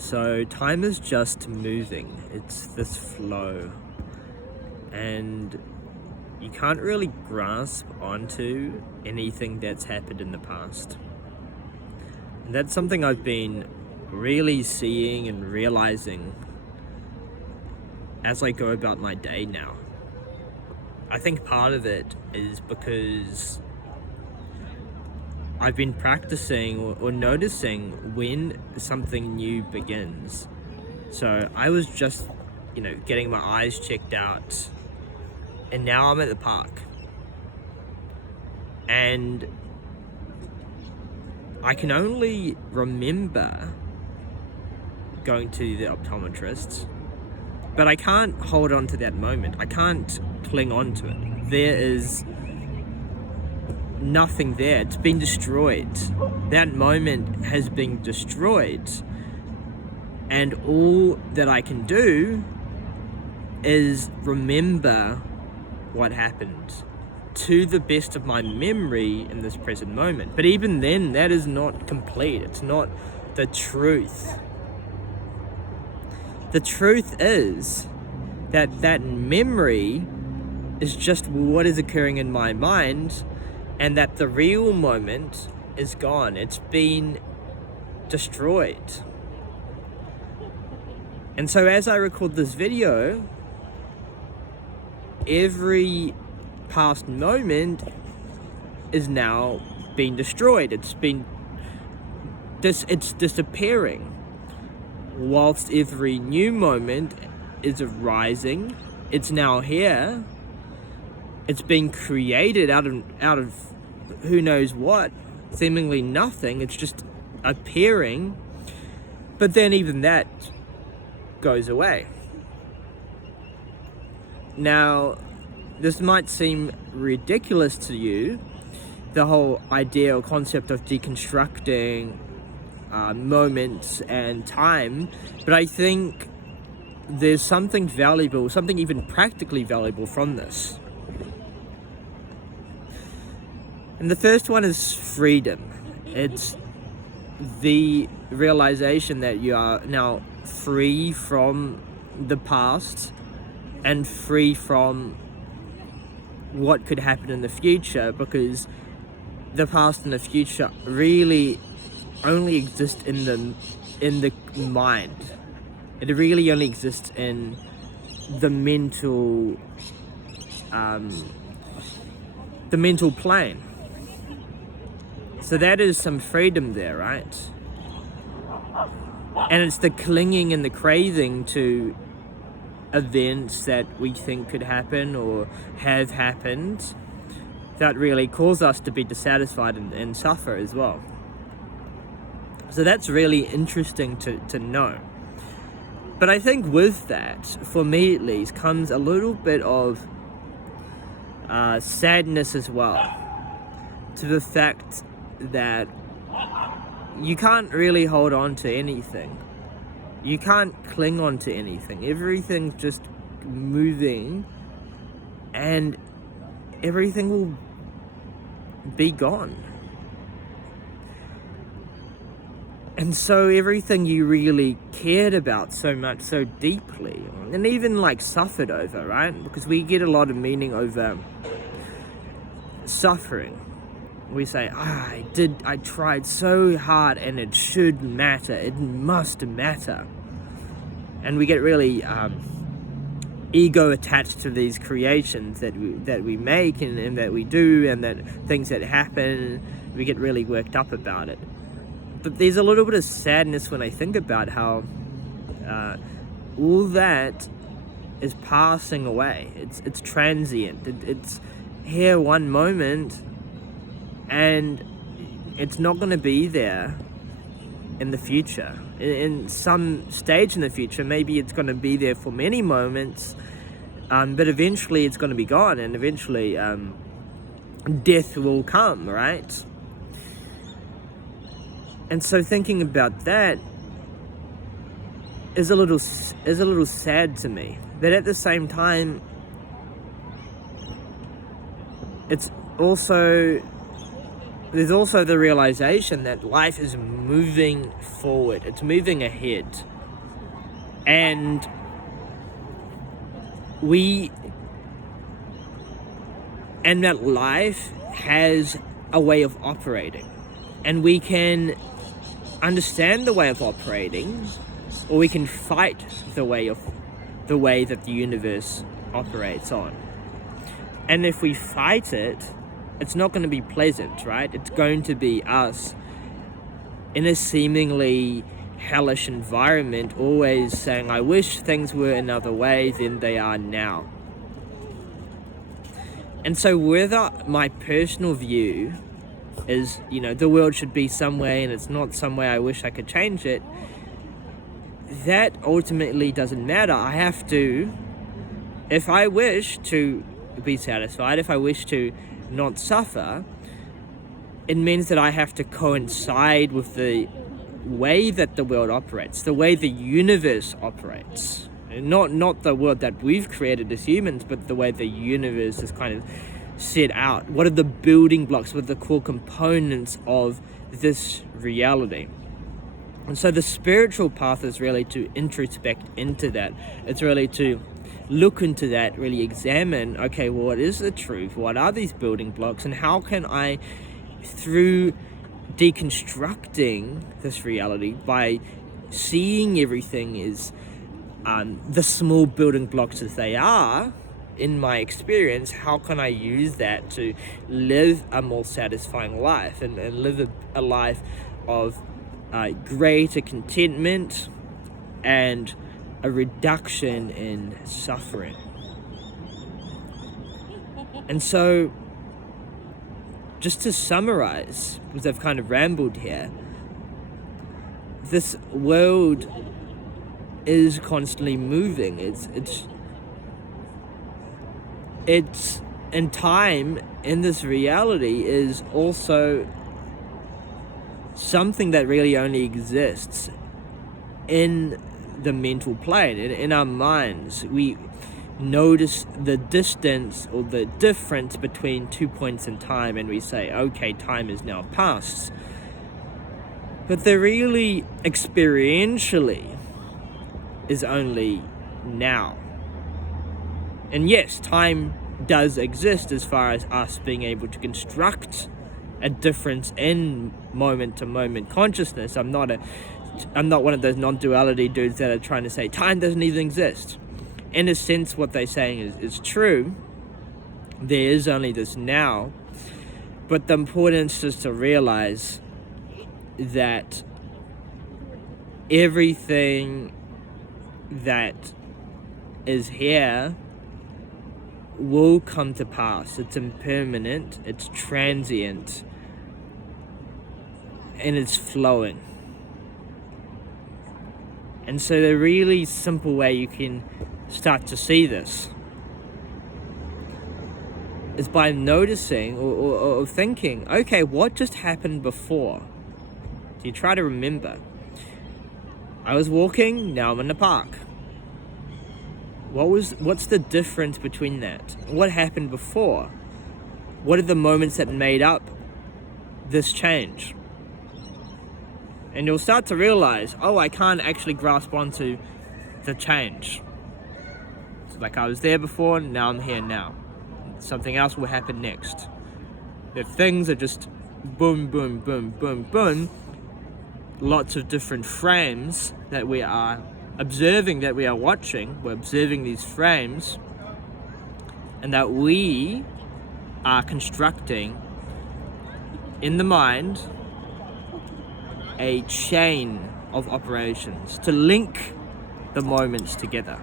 So time is just moving. It's this flow. And you can't really grasp onto anything that's happened in the past. And that's something I've been really seeing and realizing as I go about my day now. I think part of it is because I've been practicing or noticing when something new begins. So I was just, getting my eyes checked out, and now I'm at the park. And I can only remember going to the optometrist, but I can't hold on to that moment. I can't cling on to it. There is nothing there. It's been destroyed. That moment has been destroyed. And all that I can do is remember what happened to the best of my memory in this present moment. But even then, that is not complete. It's not the truth. The truth is that memory is just what is occurring in my mind, and that the real moment is gone. It's been destroyed. And so as I record this video, every past moment is now being destroyed. It's disappearing. Whilst every new moment is arising, it's now here. It's being created out of who knows what, seemingly nothing. It's just appearing, but then even that goes away. Now, this might seem ridiculous to you, the whole idea or concept of deconstructing moments and time, but I think there's something valuable, something even practically valuable from this. And the first one is freedom. It's the realization that you are now free from the past and free from what could happen in the future, because the past and the future really only exist in the mind. It really only exists in the mental plane. So that is some freedom there, right? And it's the clinging and the craving to events that we think could happen or have happened that really cause us to be dissatisfied and suffer as well. So that's really interesting to know. But I think with that, for me at least, comes a little bit of sadness as well, to the fact that you can't really hold on to anything. You can't cling on to anything. Everything's just moving, and everything will be gone. And so everything you really cared about so much, so deeply, and even suffered over, right? Because we get a lot of meaning over suffering. We say, I tried so hard and it should matter, it must matter. And we get really ego attached to these creations that we make and that we do, and that things that happen, we get really worked up about it. But there's a little bit of sadness when I think about how all that is passing away. It's transient. It's here one moment, and it's not going to be there in the future. In some stage in the future, maybe it's going to be there for many moments, but eventually it's going to be gone, and eventually death will come, right? And so thinking about that is a little sad to me. But at the same time, it's also there's also the realization that life is moving forward, it's moving ahead. And that life has a way of operating. And we can understand the way of operating, or we can fight the way that the universe operates on. And if we fight it, it's not going to be pleasant, right? It's going to be us in a seemingly hellish environment, always saying, I wish things were another way than they are now. And so whether my personal view is, the world should be some way and it's not some way, I wish I could change it, that ultimately doesn't matter. I have to, if I wish to be satisfied, if I wish to not suffer, it means that I have to coincide with the way that the world operates, the way the universe operates. Not the world that we've created as humans, but the way the universe is kind of set out. What are the building blocks, what are the core components of this reality? And so the spiritual path is really to introspect into that. It's really to look into that, really examine, okay, well, what is the truth? What are these building blocks? And how can I, through deconstructing this reality, by seeing everything as the small building blocks as they are, in my experience, how can I use that to live a more satisfying life and live a life of greater contentment and a reduction in suffering? And so, just to summarize, because I've kind of rambled here, this world is constantly moving. It's and time in this reality is also something that really only exists in the mental plane. In our minds, we notice the distance or the difference between 2 points in time, and we say, okay, time is now passed. But the really experientially is only now. And yes, time does exist as far as us being able to construct a difference in moment-to-moment consciousness. I'm not one of those non-duality dudes that are trying to say time doesn't even exist. In a sense, what they're saying is true. There is only this now. But the importance is to realize that everything that is here will come to pass. It's impermanent, it's transient, and it's flowing. And so the really simple way you can start to see this is by noticing or thinking, okay, what just happened before? So you try to remember. I was walking, now I'm in the park. What's the difference between that? What happened before? What are the moments that made up this change? And you'll start to realize, oh, I can't actually grasp onto the change. It's like I was there before, now I'm here now. Something else will happen next. If things are just boom, boom, boom, boom, boom, lots of different frames that we are observing, that we are watching, we're observing these frames, and that we are constructing in the mind a chain of operations to link the moments together.